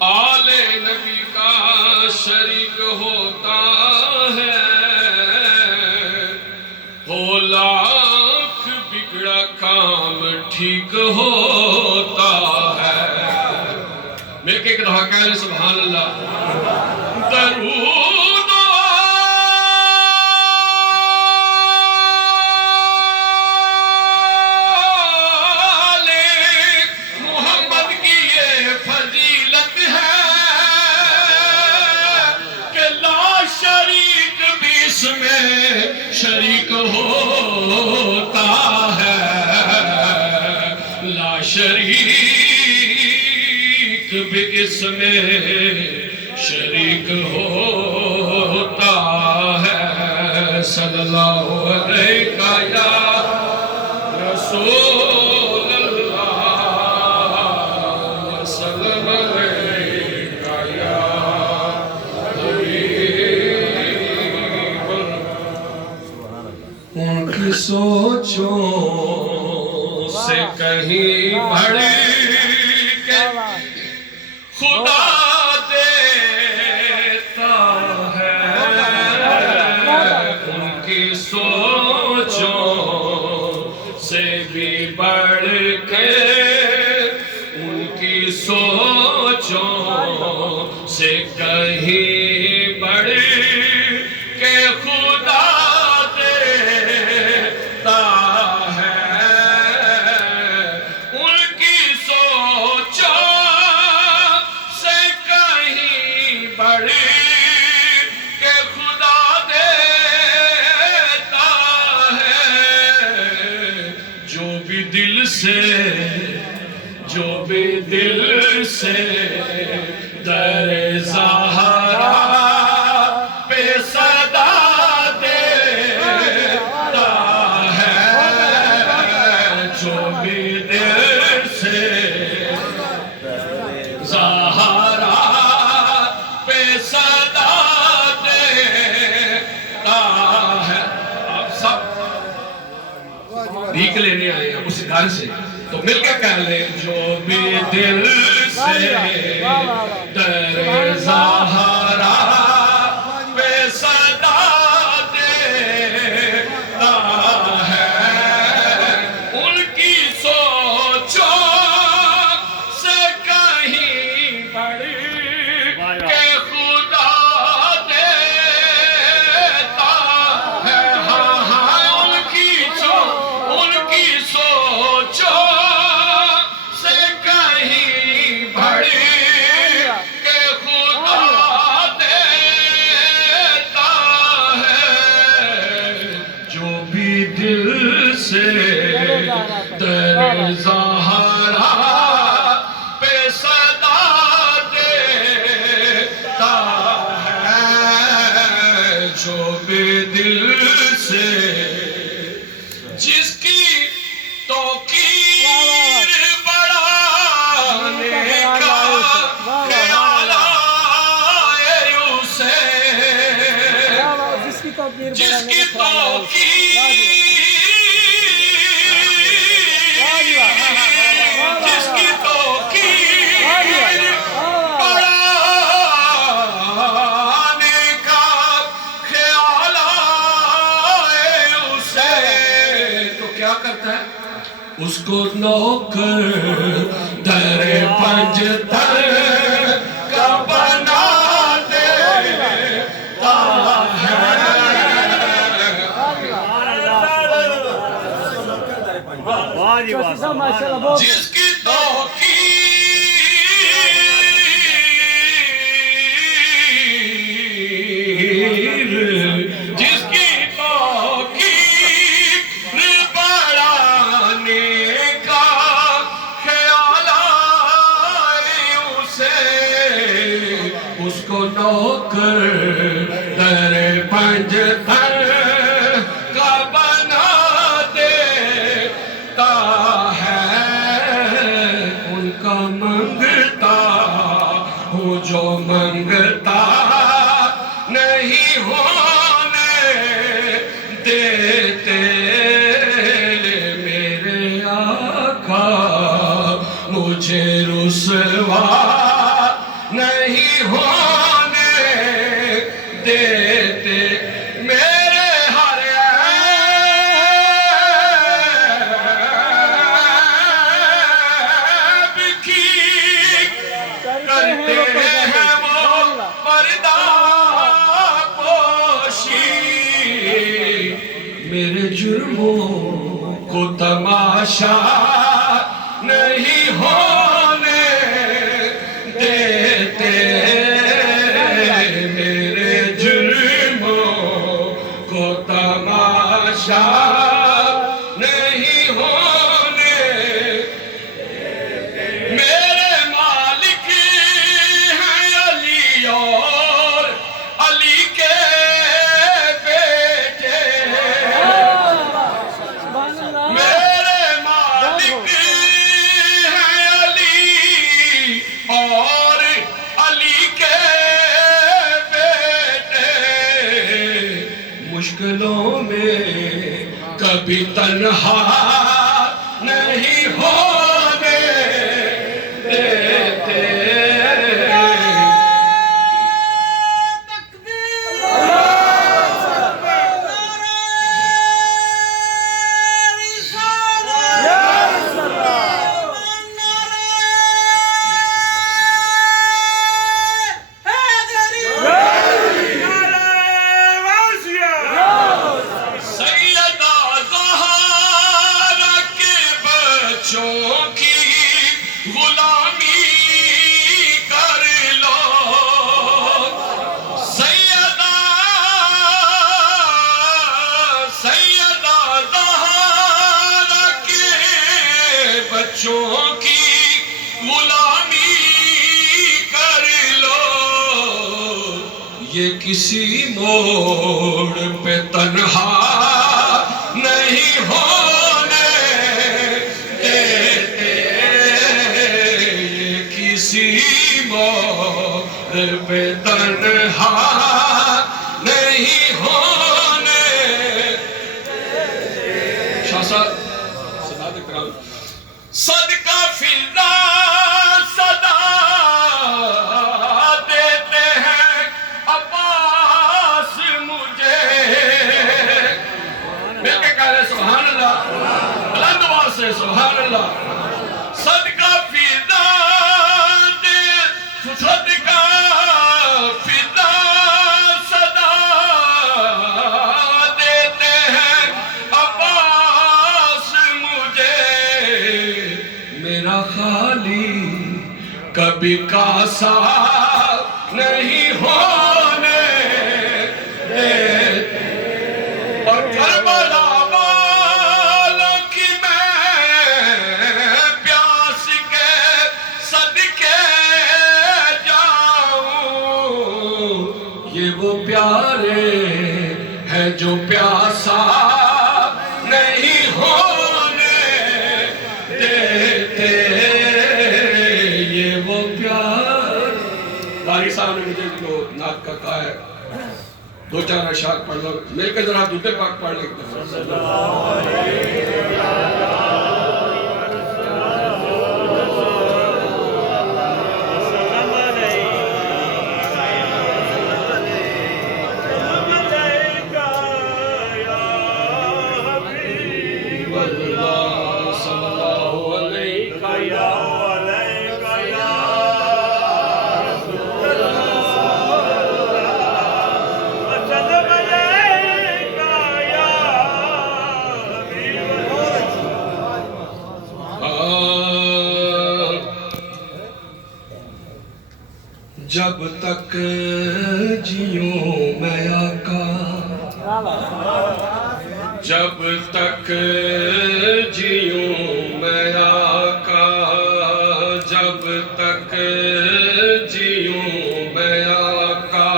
آل نبی کا شریک ہوتا ہے، ہو لاکھ بگڑا کام ٹھیک ہوتا ہے۔ مل کے ایک دفعہ کہہ لیں سبحان اللہ۔ درود آل محمد کی یہ فضیلت ہے کہ لا شریک بھی اس میں شریک ہوتا ہے، لا شریک بھی اس میں شریک ہوتا ہے۔ صلی اللہ علیہ یا رسول اللہ، صلی اللہ علیہ یا حبیب اللہ۔ ان کی سوچوں سے کہیں بڑھ کے خدا دیتا ہے، ان کی سوچوں سے بھی بڑھ کے، ان کی سوچوں سے کہیں بڑھ کے خدا دیتا ہے، ان کی سوچوں سے کہیں بڑھ کے خدا دیتا ہے۔ جو بھی دل سے در زہرا پہ صدا دیتا ہے، جو بھی دل سے زہرا پہ صدا دیتا ہے۔ آپ سب بھیک لینے آئے ہیں اس گھر سے، تو مل کے کہہ لیں جو بھی دل سے در زہرا پہ صدا دیتا ہے، ان کی سوچوں سے کہیں بڑھ کے خدا دیتا ہے۔ ہاں ہاں ان کی سوچوں سے کہیں بڑھ کے خدا دیتا ہے، جو بھی دل سے در زہرا پہ صدا دیتا ہے، جو بھی دل سے جس کی توقیر بڑھانے کا خیال آئے اسے، جس کی توقیر بڑھانے کا خیال آئے اسے، تو کیا کرتا ہے؟ اس کو نوکر در پنجتر کا بنا دیتا ہے، جس کی توقیر بڑھانے کا خیال آئے اسے، اس کو نوکر در پنجتر کا بنا دیتا ہے، ان کا منگتا ہوں جو منگتا نہیں ہونے دیتے، میرے آقا مجھے رسوا جرموں کو تماشا نہیں ہونے دیتے، میرے جرموں کو تماشا نہیں ہونے، میرے مالک ہیں علی اور علی کے بیٹے، میرے مالک ہیں علی اور علی کے بیٹے، مشکلوں میں کبھی تنہا نہیں ہونے دیتے۔ سیدہ زہرا کے بچوں کی غلامی کر لو، سیدہ زہرا کے بچوں کی غلامی کر لو، یہ کسی موڑ پہ تنہا نہیں ہونے دیتے، یہ کسی موڑ پہ تنہا نہیں ہونے۔ شاہ صاحب سادات اکرام، صدقہ فی اللہ صدا دیتے ہیں عباس مجھے، مل کے کہہ رہے سبحان اللہ، بلند آواز سے سبحان اللہ۔ صدقہ فی اللہ دے، صدقہ فی اللہ صدا دیتے ہیں عباس مجھے، میرا خالی کبھی کاسا نہیں ہونے دیتے، اور کربلا والوں کی میں پیاس کے صدقے جاؤں، یہ وہ پیارے ہیں جو پیاسا نہیں ہونے دیتے، یہ وہ پیار۔ قاری صاحب نے مجھے جو نعت کا کہا ہے، دو چار اشعار پڑھ لو، مل کے ذرا درود پاک پڑھ لیں۔ جب تک جیوں میں آقا، جب تک جیوں میں آقا، جب تک جیوں میں آقا،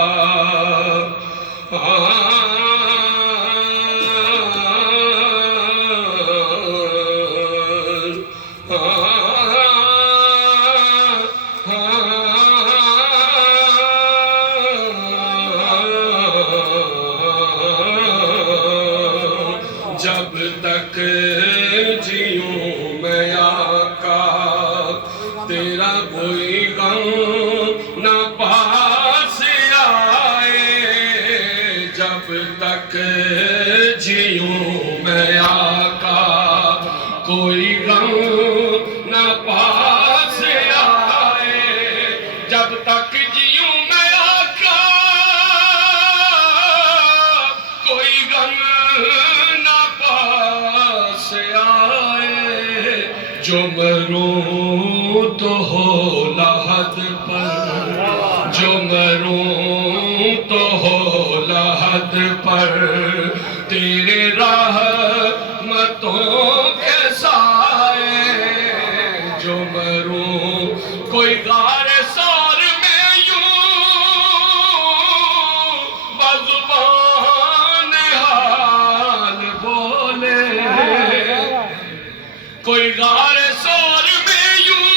جب تک جیوں میں آقا، تیرا کوئی غم نہ پاس آئے، جب تک جیوں میں آقا، کوئی غم نہ پاس آئے، جب تک جیوں میں آقا، کوئی غم نہ پاس جو مروں تو ہو لحد پر تیرے رحمتوں کے سائے، جو مروں کوئی غار سار میں یوں بزبان حال بولے، کوئی غار سار میں یوں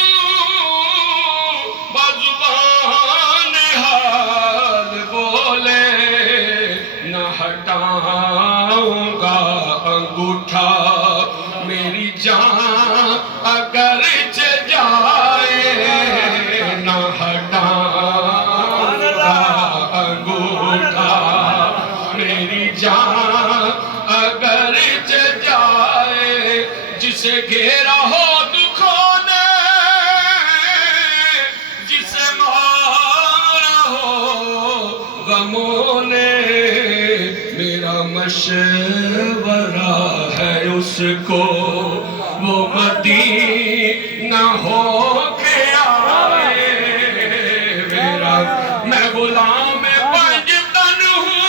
بزبان حال بولے، نہ ہٹاؤں گا انگوٹھا میری جان اگر جائے، نہ ہٹاؤں گا انگوٹھا میری جان اگر جائے، جسے گھیرا ہو دکھوں نے، جسے مارا ہو غموں نے، میرا مشورہ ہے اس کو وہ مدینہ ہو کے آئے، میں غلام پنج تن ہوں،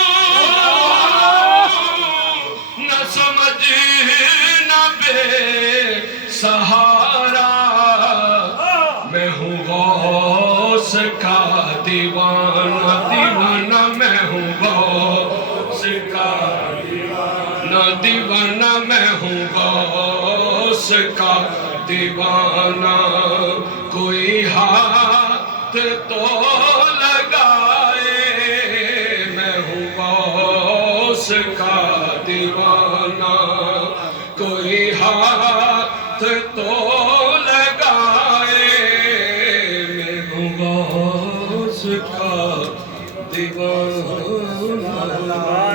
نہ سمجھ نہ بے سہارا، میں ہوں غوث کا دیوانہ، دیوانہ میں ہوں غوث کا دیوانہ، میں ہوں غوث کا دیوانہ، کوئی ہاتھ تو لگائے، میں ہوں غوث کا